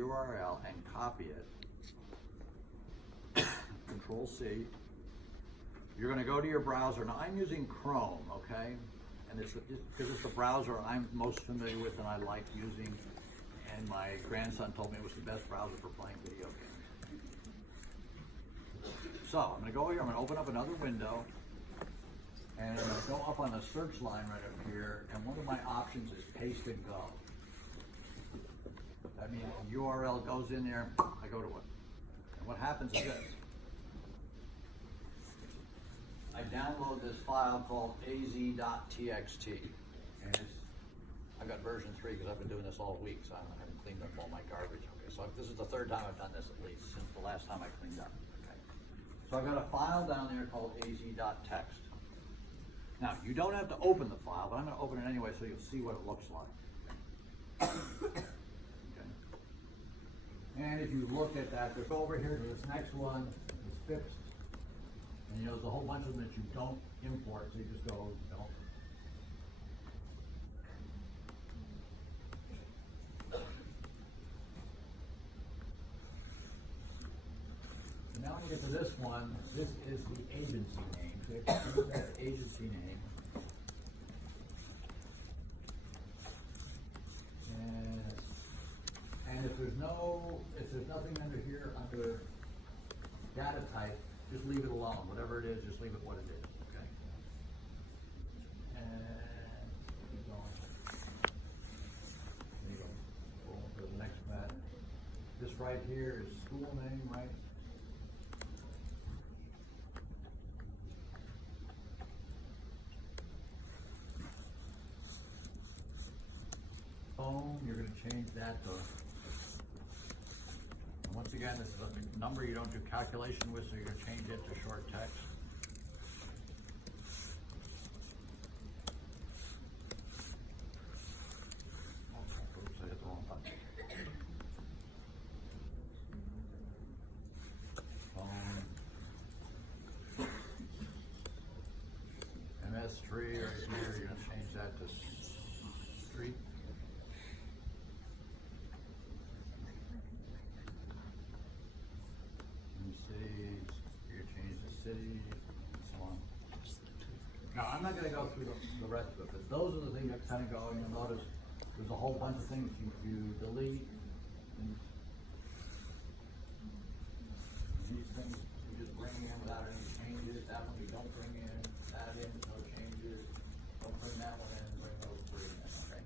URL and copy it. Control C. You're going to go to your browser. Now I'm using Chrome, okay? And it's because it's the browser I'm most familiar with and I like using. And my grandson told me it was the best browser for playing video games. So I'm going to go here. I'm going to open up another window. And I'm going to go up on the search line right up here. And one of my options is paste and go. That means the URL goes in there. I go to it. And what happens is this. I download this file called az.txt, and I've got version 3 because I've been doing this all week, so I haven't cleaned up all my garbage. Okay, so this is the 3rd time I've done this at least since the last time I cleaned up. Okay, so I've got a file down there called az.txt. Now you don't have to open the file, but I'm going to open it anyway so you'll see what it looks like. Okay. And if you look at that, there's over here to this next one, it's fixed. And you know, there's a whole bunch of them that you don't import, so you just go, no. And now when we get to this one, this is the agency name. So you have to use that agency name. And if there's nothing under here under data type, just leave it alone. Whatever it is, just leave it what it is, okay? And keep going. There you go. Go on to the next pad. This right here is school name, right? Phone, you're going to change that to. Once again, this is a number you don't do calculation with, so you're going to change it to short text. Oops, I hit the wrong button. Phone. MS3 right here, you're going to change that to street. City, and so on. Now, I'm not going to go through the rest of it, but those are the things that kind of go, and you'll notice there's a whole bunch of things you delete. And these things you just bring in without any changes. That one you don't bring in, add in, no changes. Don't bring that one in, bring those 3 in, okay?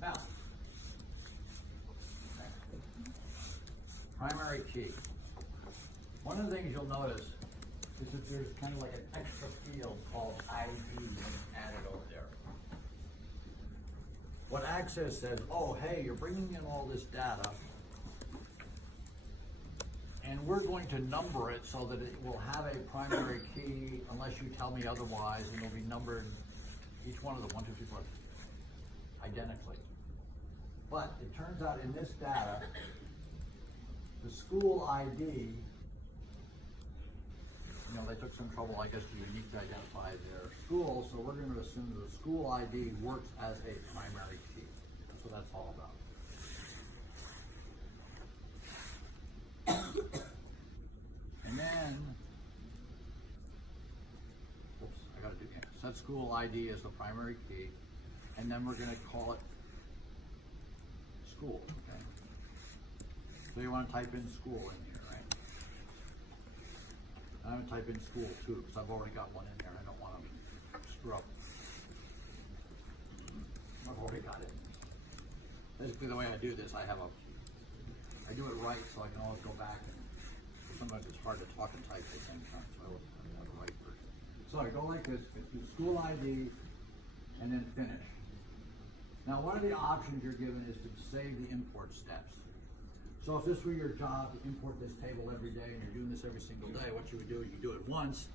Now, primary key. One of the things you'll notice is that there's kind of like an extra field called ID added over there. What Access says, oh, hey, you're bringing in all this data, and we're going to number it so that it will have a primary key unless you tell me otherwise, and it'll be numbered, each one of the 1, 2, 3, 4, identically. But it turns out in this data, the school ID, you know, they took some trouble, I guess, to unique to identify their school, so we're going to assume that the school ID works as a primary key. That's what that's all about. And then, oops, I got to do set school ID as the primary key, and then we're going to call it school, okay? So you want to type in school in here, right? I'm going to type in school too, because I've already got one in there. I don't want to screw up. I've already got it. Basically, the way I do this, I do it right, so I can always go back, and sometimes it's hard to talk and type at the same time, so I have a right version. So I go like this, do school ID, and then finish. Now, one of the options you're given is to save the import steps. So if this were your job to import this table every day and you're doing this every single day, what you would do is you do it once,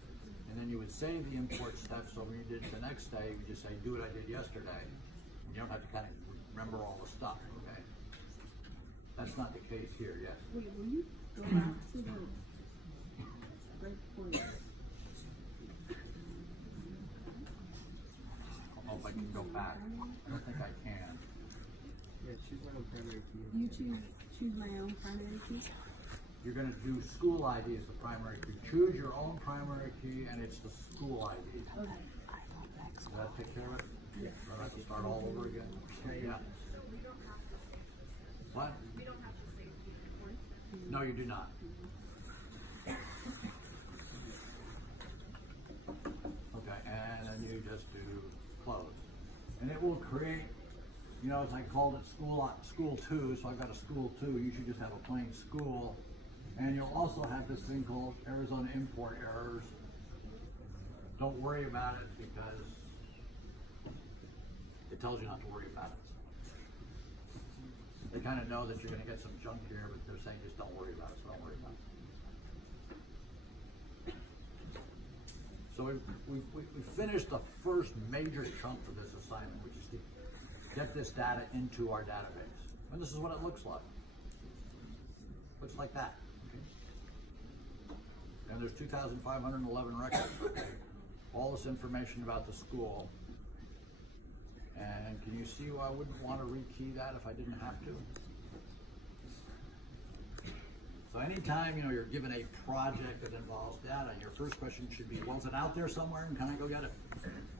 and then you would save the import steps. So when you did it the next day, you would just say, do what I did yesterday. And you don't have to kind of remember all the stuff, okay? That's not the case here, yes. Wait, will you go back to the break point? I don't know if I I can go back. I don't think I can. Yeah, choose my own primary key. You choose my own primary key. You're going to do school ID as the primary key. Choose your own primary key, and it's the school ID. Okay. Does that take care of it? Yeah. Do I have to start all over again? Yeah. What? We don't have to say key. No, you do not. Okay, and then you just do close. And it will create, you know, as I called it school 2, so I've got a school 2. You should just have a plain school. And you'll also have this thing called Arizona import errors. Don't worry about it because it tells you not to worry about it. They kind of know that you're going to get some junk here, but they're saying just don't worry about it, so don't worry about it. So we finished the first major chunk of this assignment, which is to get this data into our database. And this is what it looks like. Looks like that. And there's 2,511 records. All this information about the school. And can you see why I wouldn't want to rekey that if I didn't have to? So anytime, you know, you're given a project that involves data, your first question should be, well, is it out there somewhere and can I go get it?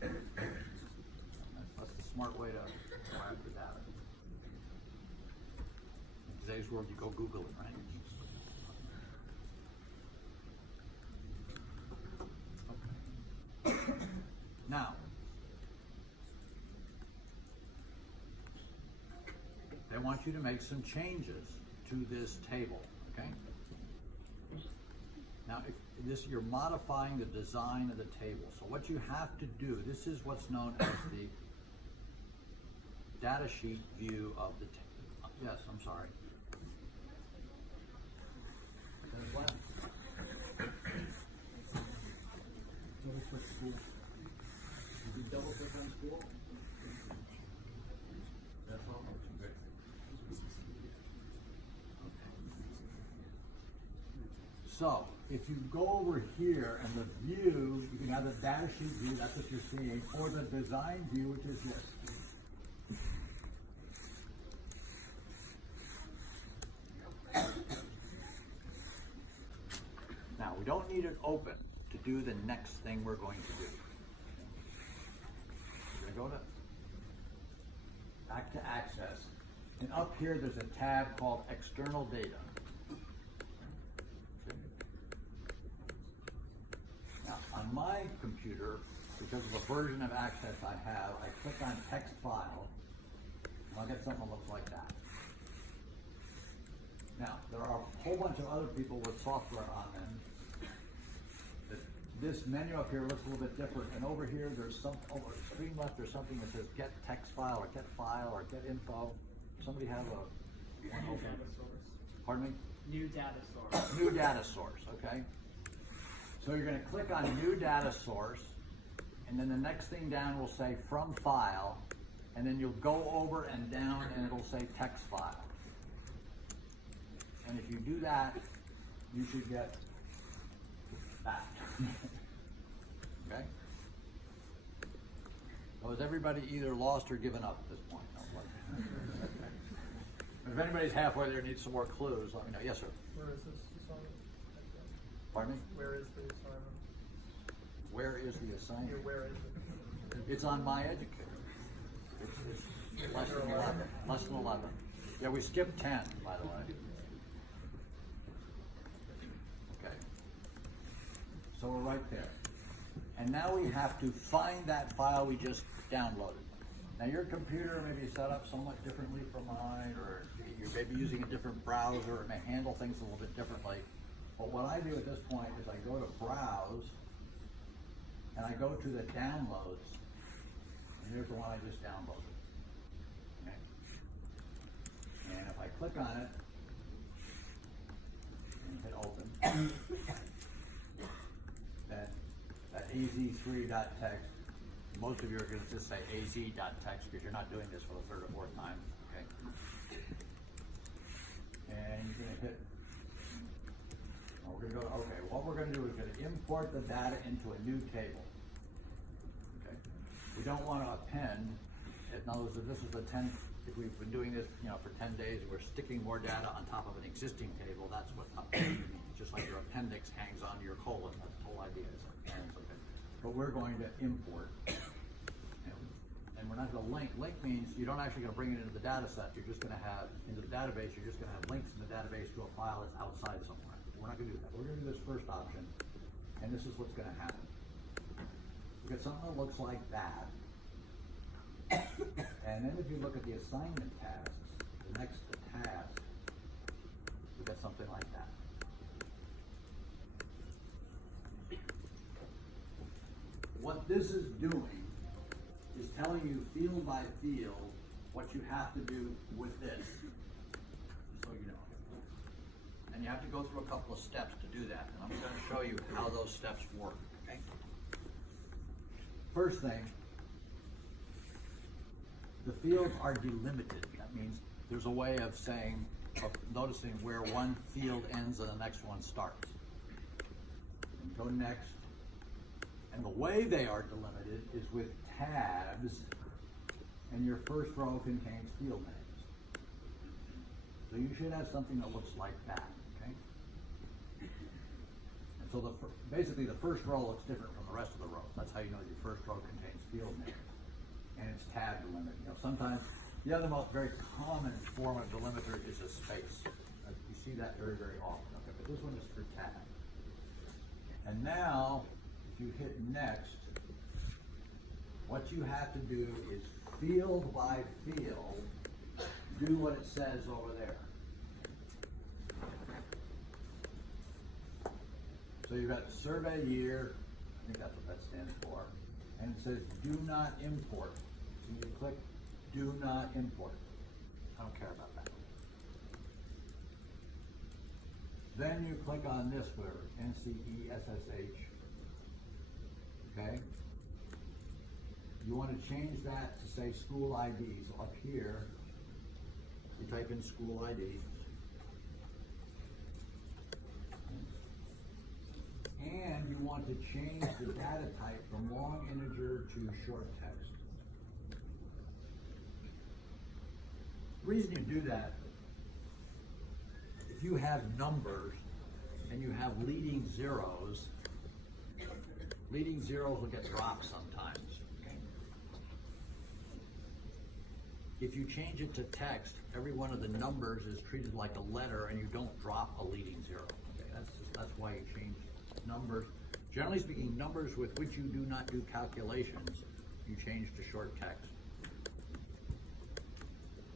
That's the smart way to go after data. In today's world, you go Google it, right? Okay. Now, they want you to make some changes to this table, okay? Now, if you're modifying the design of the table. So what you have to do, this is what's known as the data sheet view of the table. Yes, I'm sorry. There's what? Double click school. Did you double click on school? That's all? Good. So, if you go over here and the view, you can have the data sheet view, that's what you're seeing, or the design view, which is this. Now, we don't need it open to do the next thing we're going to do. We're going to go back to Access, and up here there's a tab called External Data. Now, on my computer, because of the version of Access I have, I click on Text File, and I'll get something that looks like that. Now, there are a whole bunch of other people with software on them. This menu up here looks a little bit different, and over here there's some, over extreme left there's something that says Get Text File, or Get File, or Get Info. Somebody have a one open? Data source. Pardon me? New data source. New data source, okay? So you're going to click on New Data Source, and then the next thing down will say From File, and then you'll go over and down and it'll say Text File. And if you do that, you should get that. Okay? So is everybody either lost or given up at this point? If anybody's halfway there and needs some more clues, let me know. Yes, sir. Where is this assignment? Pardon me? Where is the assignment? Where is the assignment? Where is it? It's on My Educator. It's less than 11. Less than 11. Yeah, we skipped 10, by the way. Okay. So we're right there. And now we have to find that file we just downloaded. Now your computer may be set up somewhat differently from mine, or you're maybe using a different browser, it may handle things a little bit differently. But what I do at this point is I go to Browse, and I go to the Downloads, and here's the one I just downloaded. Okay. And if I click on it, and hit Open, that az3.txt, most of you are going to just say az.txt because you're not doing this for the third or fourth time, okay? And you're going to hit, we're going to go, okay, what we're going to do is going to import the data into a new table, okay? We You don't want to append. In other words, if this is the 10, if we've been doing this, for 10 days, and we're sticking more data on top of an existing table, that's what append means. Just like your appendix hangs on your colon, that's the whole idea. Is appends, okay? But we're going to import, and we're not going to link. Link means you're not actually going to bring it into the data set. You're just going to have, into the database, you're just going to have links in the database to a file that's outside somewhere. We're not going to do that. We're going to do this first option, and this is what's going to happen. We've got something that looks like that. And then if you look at the assignment tasks, the next task, we've got something like that. What this is doing is telling you field by field what you have to do with this, just so you know. And you have to go through a couple of steps to do that, and I'm going to show you how those steps work, okay? First thing, the fields are delimited. That means there's a way of saying, of noticing where one field ends and the next one starts. And go next. And the way they are delimited is with tabs, and your first row contains field names. So you should have something that looks like that, okay? And so basically the first row looks different from the rest of the rows. That's how you know your first row contains field names. And it's tab delimited. Sometimes the other most very common form of delimiter is a space. You see that very, very often. Okay, but this one is for tab. And now, if you hit next, what you have to do is field by field, do what it says over there. So you've got survey year, I think that's what that stands for, and it says do not import. So you click do not import. I don't care about that. Then you click on this word, NCESSH. Okay? You want to change that to say school ID. So up here, you type in school ID. And you want to change the data type from long integer to short text. The reason you do that, if you have numbers and you have leading zeros will get dropped sometimes. Okay? If you change it to text, every one of the numbers is treated like a letter and you don't drop a leading zero. Okay? That's why you change numbers. Generally speaking, numbers with which you do not do calculations, you change to short text.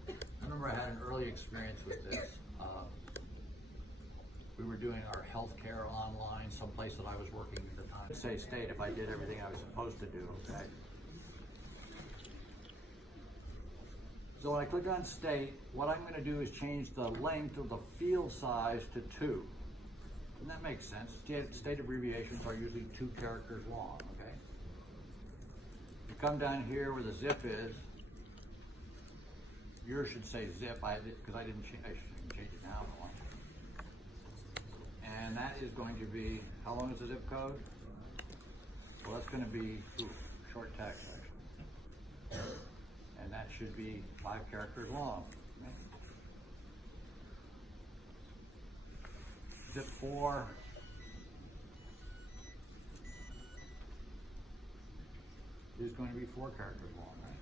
I remember I had an early experience with this. We were doing our healthcare online, someplace that I was working at the time. Say state if I did everything I was supposed to do, okay? So when I click on state, what I'm gonna do is change the length of the field size to 2. And that makes sense. State abbreviations are usually 2 characters long, okay? You come down here where the zip is. Yours should say zip, because I shouldn't change it now. And that is going to be, how long is the zip code? Well, that's going to be short text, actually. And that should be 5 characters long. Okay? Zip 4. Is going to be 4 characters long, right?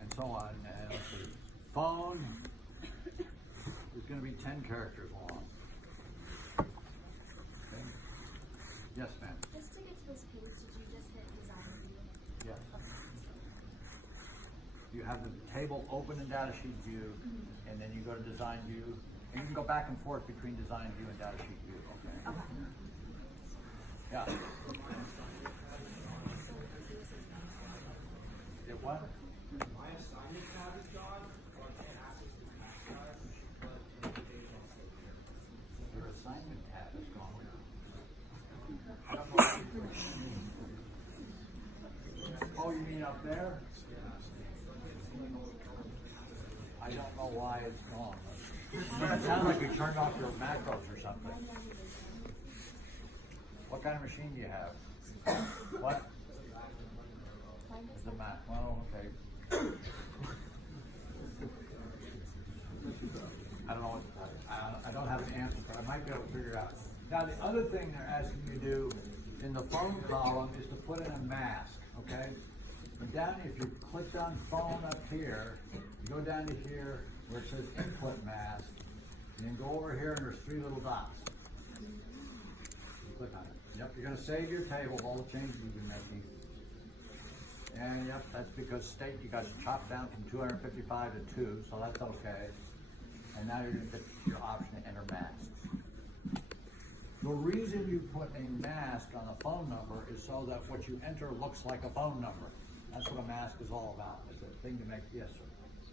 And so on. And let's see. Phone is going to be 10 characters long. Okay. Yes, ma'am. Just to get to this page, did you just hit design view? Yes. You have the table open in data sheet view, and then you go to design view, and you can go back and forth between design view and data sheet view. Okay. Yeah. It what? My assignment tab is gone, so I can't access the task but the page also here. Your assignment tab is gone. Oh, you mean up there? I don't know why it's gone. It sounds like you turned off your macros or something. What kind of machine do you have? What? kind of It's a stuff. map. Well, okay. I don't know what, I don't have an answer, but I might be able to figure it out. Now, the other thing they're asking you to do in the phone column is to put in a mask, okay? And down, if you click on phone up here, you go down to here where it says input mask, and then go over here and there's 3 little dots. You click on it. Yep, you're gonna save your table of all the changes you've been making. And yep, that's because state, you got chopped down from 255 to 2, so that's okay. And now you're gonna pick your option to enter masks. The reason you put a mask on a phone number is so that what you enter looks like a phone number. That's what a mask is all about. It's a thing to make, yes, sir.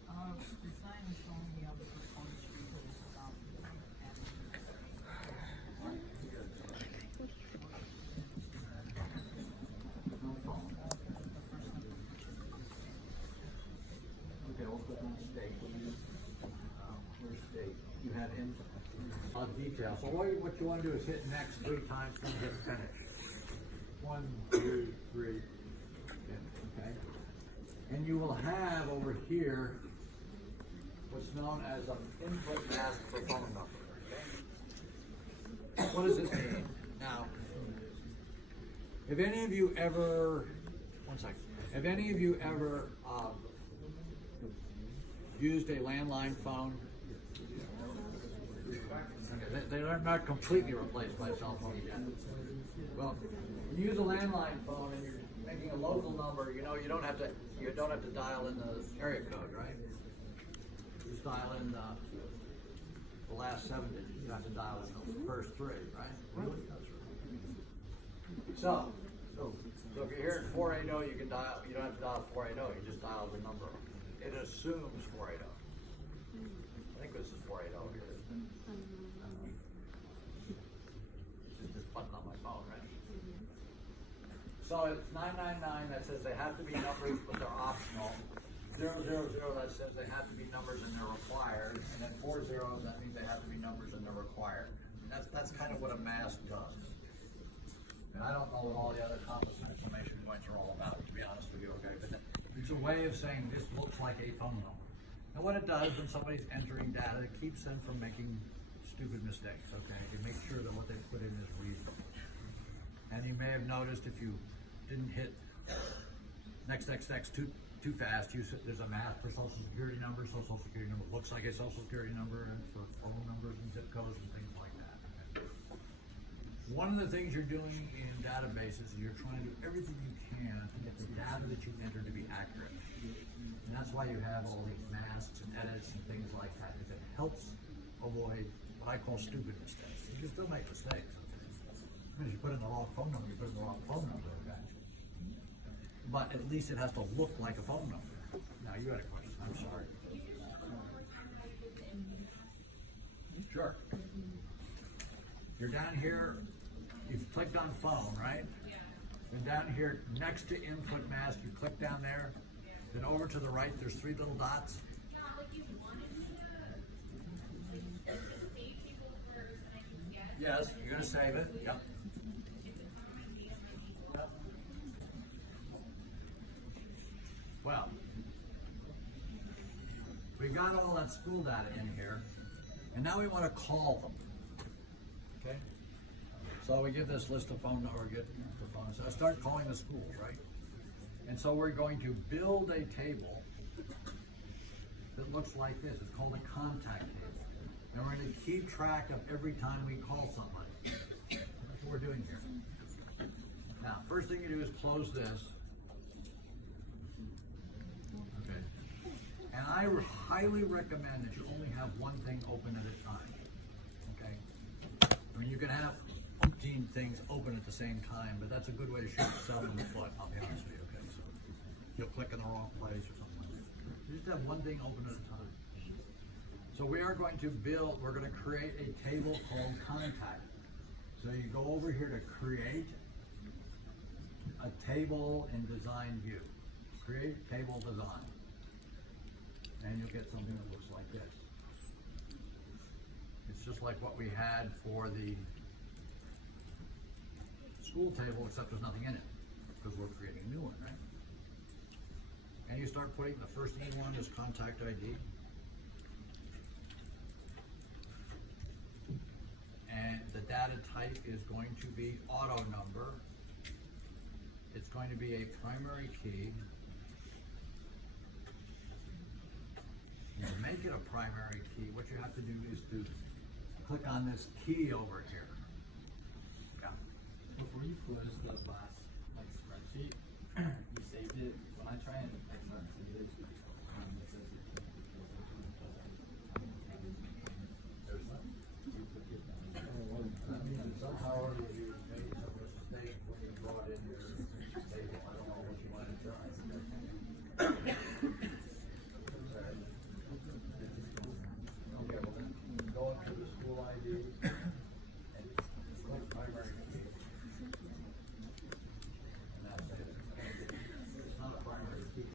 Design is showing me on the phone screen is Okay, we'll click on state. Where's state? You have in detail. So what you want to do is hit next 3 times and hit finish. 1, 2, 3. Okay. And you will have over here what's known as an input mask for phone number. Okay? What does this mean? Now, if any of you ever, one second, if any of you ever used a landline phone, okay, they're not completely replaced by cell phone yet. Well, when you use a landline phone and you're making a local number, you know you don't have to dial in the area code, right? You just dial in the last 7 digits. You don't have to dial in the first 3, right? So if you're here at 480, you can dial. You don't have to dial 480. You just dial the number. It assumes 480. I think this is 480 here. It's just this button on my phone, right? So it's 999 that says they have to be numbers, but they're optional. 000 that says they have to be numbers and they're required, and then 40 that means they have to be numbers and they're required. And that's kind of what a mask does. And I don't know what all the other complex exclamation points are all about, to be honest with you, okay? But it's a way of saying this looks like a phone number. And what it does when somebody's entering data, it keeps them from making stupid mistakes, okay? It makes sure that what they put in is reasonable. And you may have noticed if you didn't hit next too fast, there's a math for social security number, so social security number looks like a social security number, and for phone numbers and zip codes and things like that. Okay? One of the things you're doing in databases is you're trying to do everything you can to get the data that you enter to be accurate. And that's why you have all these masks and edits and things like that, because it helps avoid what I call stupid mistakes. You can still make mistakes. Because you put in the wrong phone number, you put in the wrong phone number, okay? But at least it has to look like a phone number. Now, you had a question, I'm sorry. Sure. You're down here, you've clicked on phone, right? And down here, next to input mask, you click down there. Then over to the right, there's 3 little dots. Yes, you're gonna save it, yep. Well, we got all that school data in here, and now we want to call them. Okay? So we give this list of phone number, get the phone. So I start calling the schools, right? And so we're going to build a table that looks like this. It's called a contact table. And we're going to keep track of every time we call somebody. That's what we're doing here. Now, first thing you do is close this. Okay. And I highly recommend that you only have one thing open at a time. Okay. I mean, you can have 15 things open at the same time, but that's a good way to shoot yourself in the foot, I'll be honest with you. Okay. So you'll click in the wrong place or something like that. You just have one thing open at a time. So we are going to build, we're going to create a table called contact. So you go over here to create a table in design view. Create table design. And you'll get something that looks like this. It's just like what we had for the school table, except there's nothing in it, because we're creating a new one, right? And you start putting the first E1 is contact ID. And the data type is going to be auto number. It's going to be a primary key. To make it a primary key, what you have to do is to click on this key over here. Yeah. Before you close the last like spreadsheet, you saved it. When I try and save it, it says it can't be That means that somehow or other you made some mistake when you brought in your table. I don't know what you want to try. Okay, well then go into the school ID and click primary key. And that's it. It's not a primary key.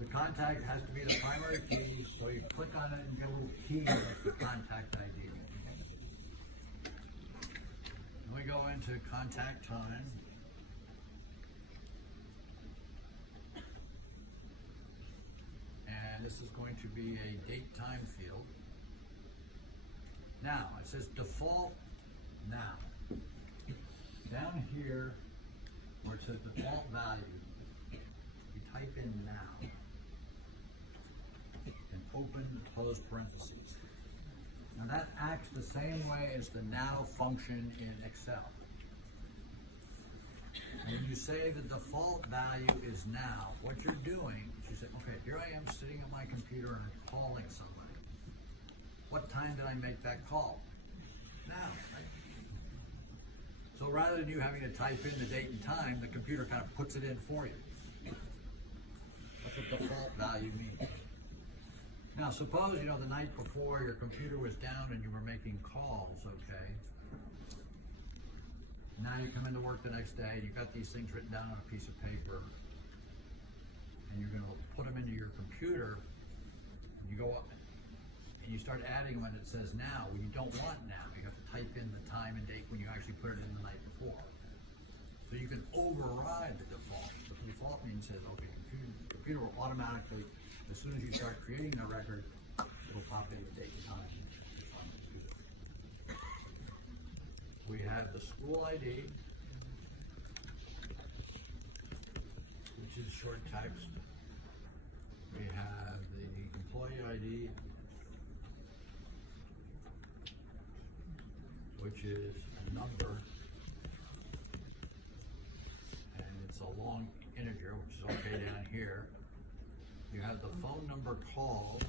The contact has to be the primary key, so you click on it and get a little key like the contact ID. Then we go into contact time. And this is going to be a date time field. Now, it says default now. Down here, where it says default value, you type in now. And open and close parentheses. Now that acts the same way as the now function in Excel. When you say the default value is now, what you're doing is you say, okay, here I am sitting at my computer and I'm calling somebody. What time did I make that call? Now, right? So rather than you having to type in the date and time, the computer kind of puts it in for you. That's what default value means. Now suppose, you know, the night before your computer was down and you were making calls, okay? Now you come into work the next day and you've got these things written down on a piece of paper and you're gonna put them into your computer and you go up and you start adding when it says now. Well, you don't want now. You have to type in the time and date when you actually put it in the night before. So you can override the default. The default means that, okay, the computer will automatically, as soon as you start creating the record, it'll pop in the date and time. We have the school ID, which is short text. We have the employee ID, which is a number, and it's a long integer, which is okay down here. You have the phone number called,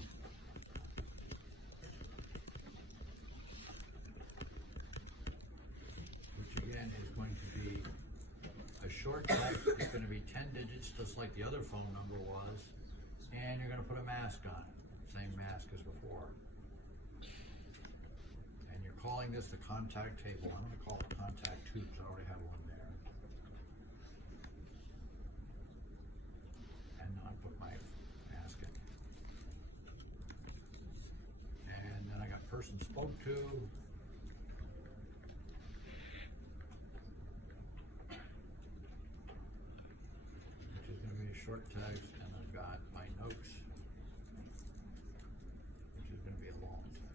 which again is going to be a short text. It's going to be 10 digits, just like the other phone number was, and you're going to put a mask on it, same mask as before. And you're calling this the contact table. I'm going to call it contact 2 because I already have one there. And now I put my mask in. And then I got person spoke to. Which is going to be a short text, and I've got my notes, which is going to be a long text.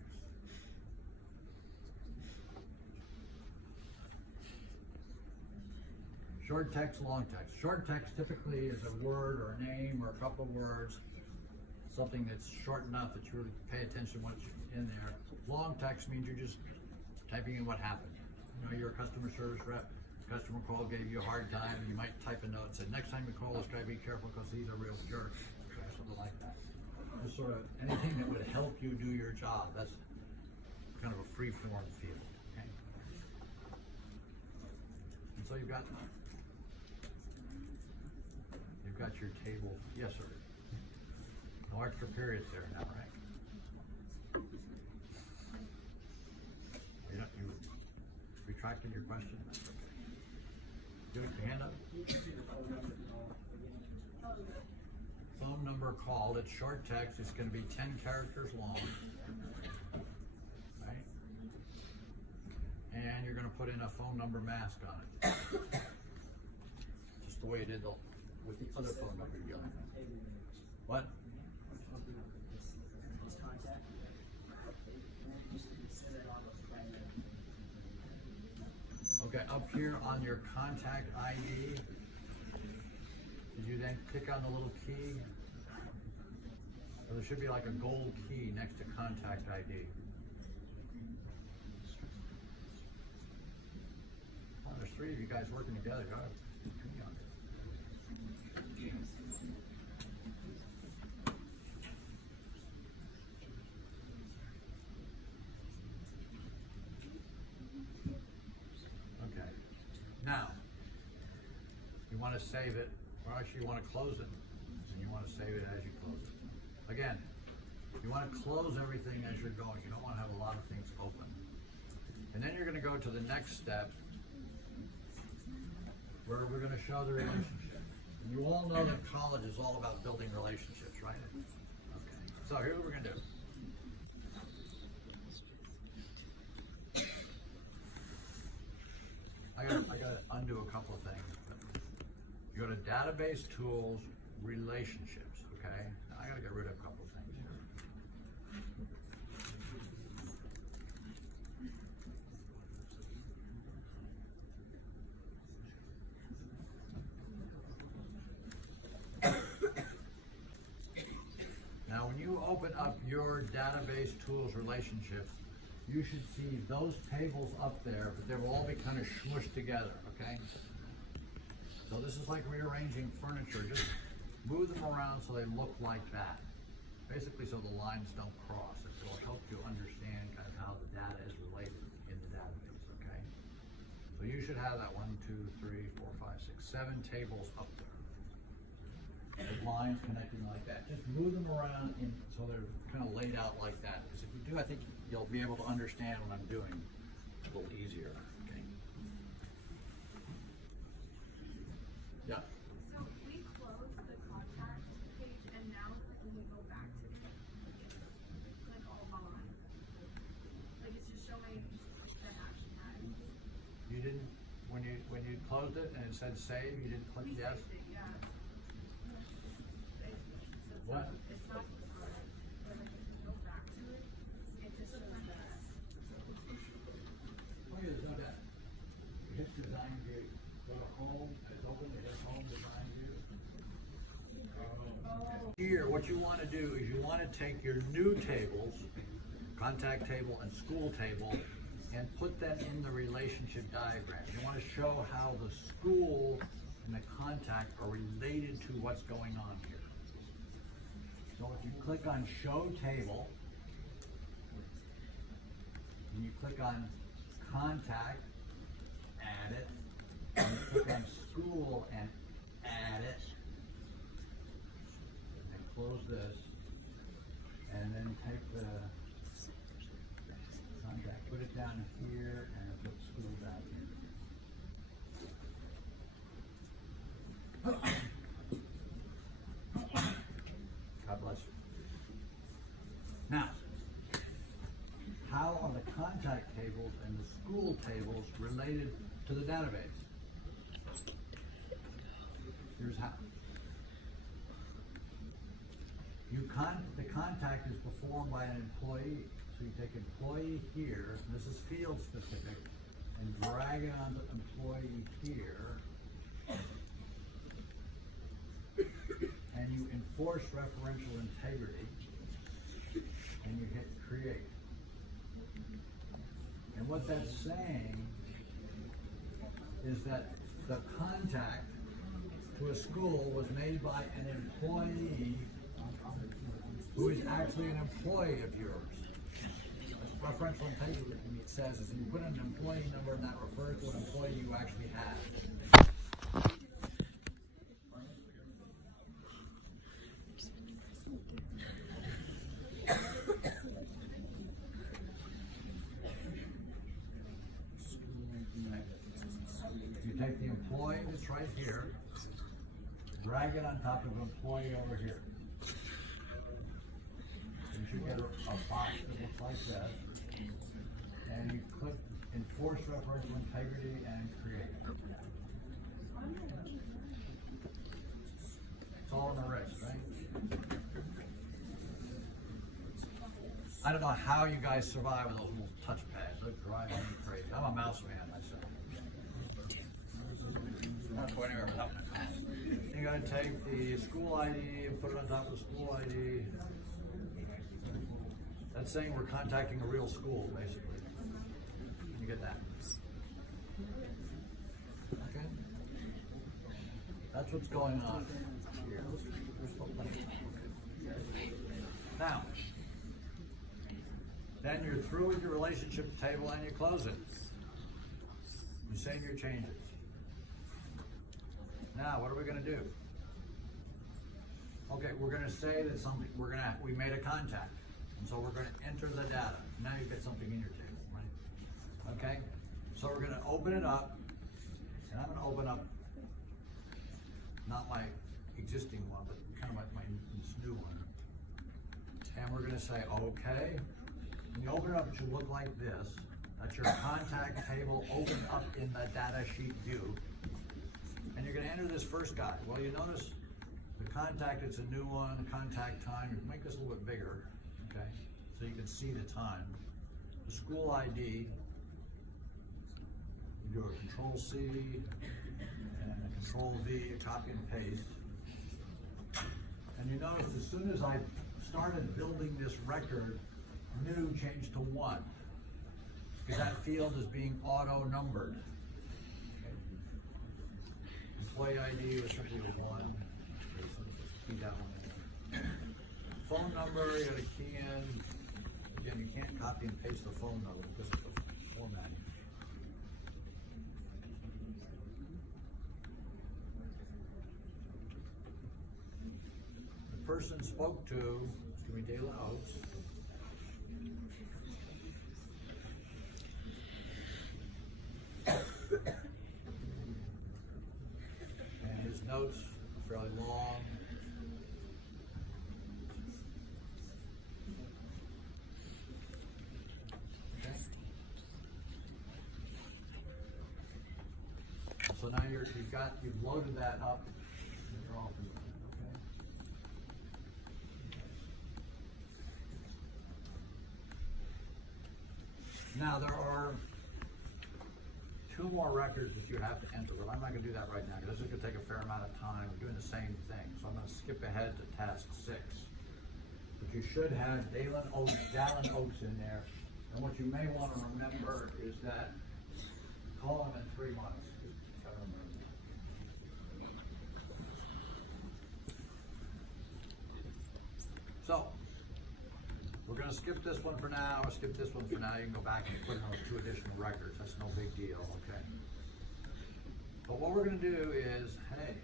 Short text, long text. Short text typically is a word or a name or a couple of words, something that's short enough that you really pay attention to what's in there. Long text means you're just typing in what happened. You know, you're a customer service rep, customer call gave you a hard time, and you might type a note and say, next time you call this guy, be careful because he's a real jerk. Okay, something like that. Just sort of anything that would help you do your job. That's kind of a free form field. Okay? And so you've got your table. Yes, sir. No extra periods there now, right? You retracted your question? That's okay. Give it your hand up. Phone number called. It's short text. It's going to be 10 characters long. Right? And you're going to put in a phone number mask on it. Just the way you did the with the other phone number you're dealing with. What? Okay, up here on your contact ID, did you then click on the little key? Or there should be like a gold key next to contact ID. Oh, there's three of you guys working together. Go ahead. Okay. Now, you want to save it, or actually you want to close it, and you want to save it as you close it. Again, you want to close everything as you're going. You don't want to have a lot of things open. And then you're going to go to the next step, where we're going to show the relationship. And you all know that college is all about building relationships, right? Okay. So here's what we're going to do. I got to undo a couple of things. You go to database tools, relationships, okay? Now I got to get rid of a couple of things here. Now when you open up your database tools relationships, you should see those tables up there, but they will all be kind of smushed together, okay? So this is like rearranging furniture. Just move them around so they look like that. Basically so the lines don't cross. It will help you understand kind of how the data is related in the database, okay? So you should have that 1, 2, 3, 4, 5, 6, 7 tables up there. The lines connecting like that. Just move them around so they're kind of laid out like that. Because if you do, I think you'll be able to understand what I'm doing a little easier. Okay. Yeah. So we closed the contact page, and now when we go back to it, it's like all gone. Like it's just showing that action items. You didn't when you closed it and it said save, you didn't click We yes? saved it, yeah. What? It's not correct. But like if we go back to it, it just shows that. Oh, yeah, there's no doubt. You hit design view, go to home, it's open, you hit home design view. Here, what you want to do is you want to take your new tables, contact table and school table, and put them in the relationship diagram. You want to show how the school and the contact are related to what's going on here. So if you click on show table, and you click on contact, add it, and you click on school and add it, and close this, and then take the contact, put it down here, and put school down here. God bless you. Now, how are the contact tables and the school tables related to the database? Here's how. The contact is performed by an employee. So you take employee here, and this is field specific, and drag it onto employee here, and you enforce referential integrity, and you hit create. And what that's saying is that the contact to a school was made by an employee who is actually an employee of yours. Referential integrity says is you put an employee number and that refers to an employee you actually have. You take the employee that's right here, drag it on top of employee over here. You should get a box that looks like that. And you click enforce referential integrity and create. all on the wrist, right? I don't know how you guys survive with those little touch pads. They're driving me crazy. I'm a mouse man myself. Not going anywhere without my mouse. You're gonna take the school ID and put it on top of the school ID. That's saying we're contacting a real school, basically. You get that? Okay. That's what's going on here. Now, then you're through with your relationship table and you close it. You save your changes. Now, what are we going to do? Okay, we're going to say that something. We made a contact, and so we're going to enter the data. Now you get something in your table, right? Okay. So we're going to open it up, and I'm going to open up not my existing one, but kind of like this new one. And we're going to say, okay. When you open it up, it should look like this. That's your contact table open up in the data sheet view. And you're going to enter this first guy. Well, you notice the contact, it's a new one, the contact time. You can make this a little bit bigger, okay? So you can see the time. The school ID, you do a Control C and a Control V, a copy and paste. And you notice as soon as I started building this record, new changed to 1. Because that field is being auto-numbered. Employee ID was simply 1. Key that one in. Phone number, you got to key in. Again, you can't copy and paste the phone number because of the formatting. The person spoke to is going to be Dalen Oates. And his notes are fairly long. Okay. So now you've loaded that up. You're all through it, okay? Now there are 2 more records that you have to enter, but I'm not going to do that right now because this is going to take a fair amount of time. We're doing the same thing, so I'm going to skip ahead to task 6. But you should have Dalen Oates in there, and what you may want to remember is that call him in 3 months. So we're going to skip this one for now. I'll skip this one for now. You can go back and put in those 2 additional records. That's no big deal, okay? But what we're going to do is, hey,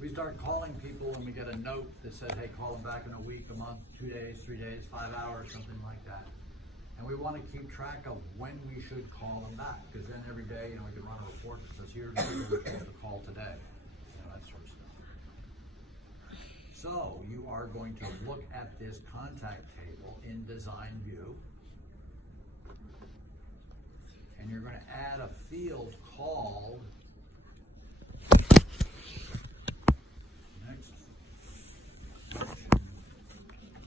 we start calling people and we get a note that says, hey, call them back in a week, a month, 2 days, 3 days, 5 hours, something like that. And we want to keep track of when we should call them back, because then every day, we can run a report that says, here's who we're supposed to call today. That sort of stuff. So you are going to look at this contact table in design view, and you're going to add a field called next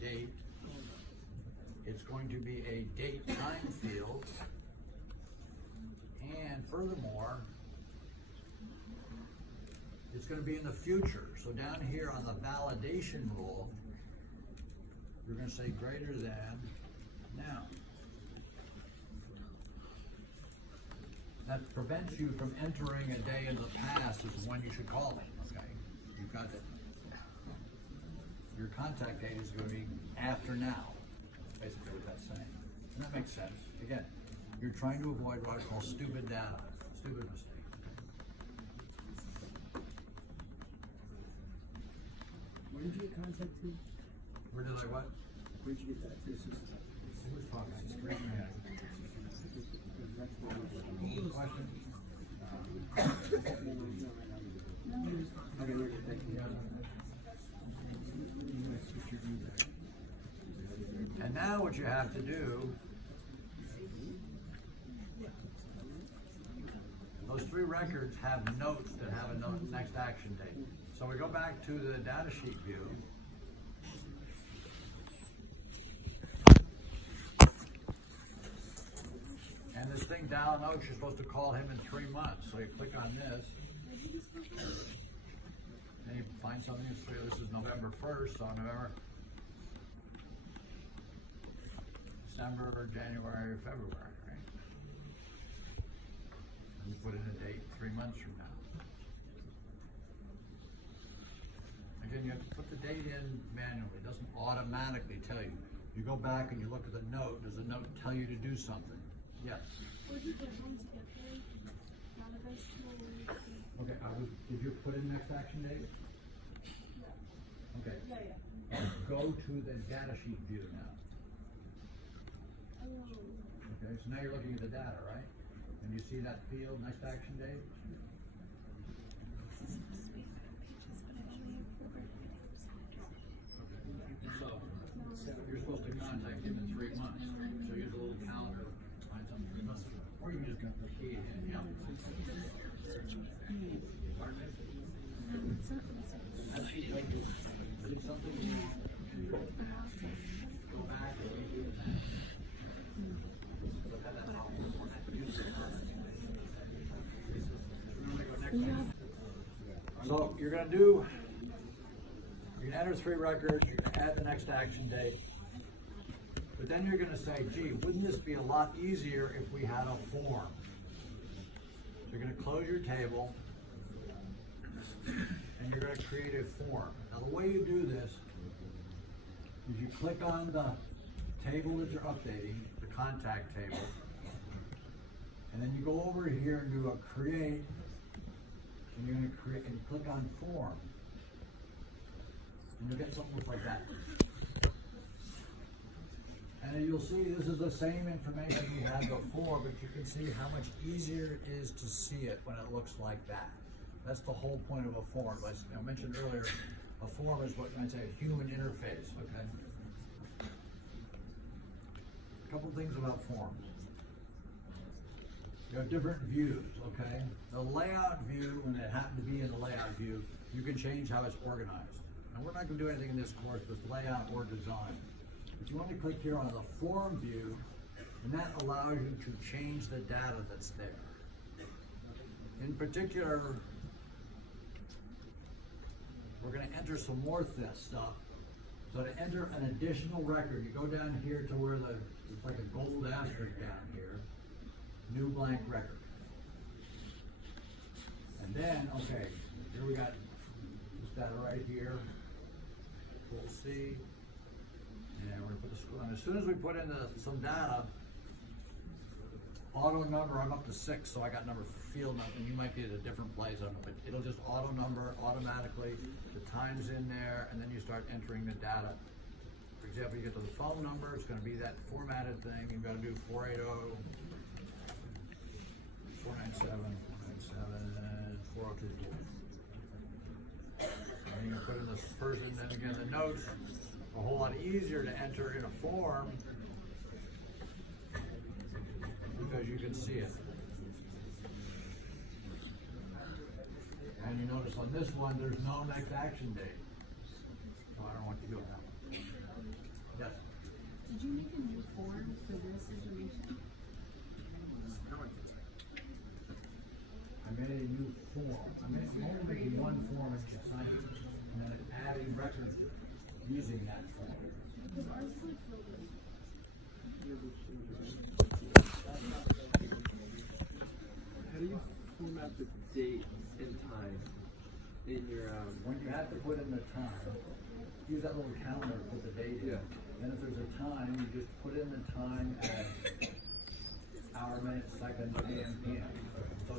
date. It's going to be a date time field, and furthermore, it's going to be in the future. So down here on the validation rule, you're going to say greater than now. That prevents you from entering a day in the past as when you should call it. Okay, you've got it. Your contact date is going to be after now. That's basically what that's saying. And that makes sense. Again, you're trying to avoid what I call stupid data, stupid mistakes. Where did you get contact to? Where did I what? Where did you get that? This is Who's talking? Yeah. Question? okay, we're good, thank you. And now what you have to do, those 3 records have notes that have a note next action date. So we go back to the data sheet view. And this thing down notes you're supposed to call him in 3 months. So you click on this. And you find something that's clear. This is November 1st, so November, December, January, February, right? And you put in a date 3 months from now. Again, you have to put the date in manually. It doesn't automatically tell you. You go back and you look at the note. Does the note tell you to do something? Yes. Would you get one to get there? None of us will. Okay, did you put in next action date? Okay. Yeah. Go to the data sheet view now. Oh. Okay, so now you're looking at the data, right? And you see that field, next action date? So, you're supposed to contact him in 3 months. So use a little calendar, find something 3 months ago. Or you can just put key in, yeah. That's do something new. Go back and do that. So you're going to do, you're going to enter 3 records, you're going to add the next action date, but then you're going to say, gee, wouldn't this be a lot easier if we had a form? So you're going to close your table, and you're going to create a form. Now the way you do this is you click on the table that you're updating, the contact table, and then you go over here and do a create, and you're going to create and click on form, and you'll get something like that. And you'll see this is the same information we had before, but you can see how much easier it is to see it when it looks like that. That's the whole point of a form. As I mentioned earlier, a form is what I'd say a human interface, okay? A couple things about forms. You have different views, okay? The layout view, when it happened to be in the layout view, you can change how it's organized. And we're not going to do anything in this course with layout or design. But you want to click here on the form view, and that allows you to change the data that's there. In particular, we're going to enter some more stuff. So to enter an additional record, you go down here to where it's like a gold asterisk down here, new blank record. And then, okay, here we got this data right here, we'll see. And we're going to put the school, and as soon as we put in some data, auto number, I'm up to 6, so I got number field number, and you might be at a different place, I don't know, but it'll just auto number automatically, the time's in there, and then you start entering the data. For example, you get to the phone number, it's going to be that formatted thing, you've got to do 480, 497, 402. And you're going to put in this person, then again the notes, a whole lot easier to enter in a form because you can see it. And you notice on this one, there's no next action date. So I don't know what to do with that one. Yes? Did you make a new form for this information? I made a new form. I'm only making one form at each assignment, and then adding records using that form. Because ours is like filled with. How do you format the date and time in your When you have to put in the time, use that little calendar to put the date in. Yeah. Then if there's a time, you just put in the time as hour, minute, second, AM, PM. So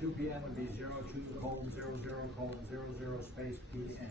2 p.m. would be 02:00:00:00 space PM.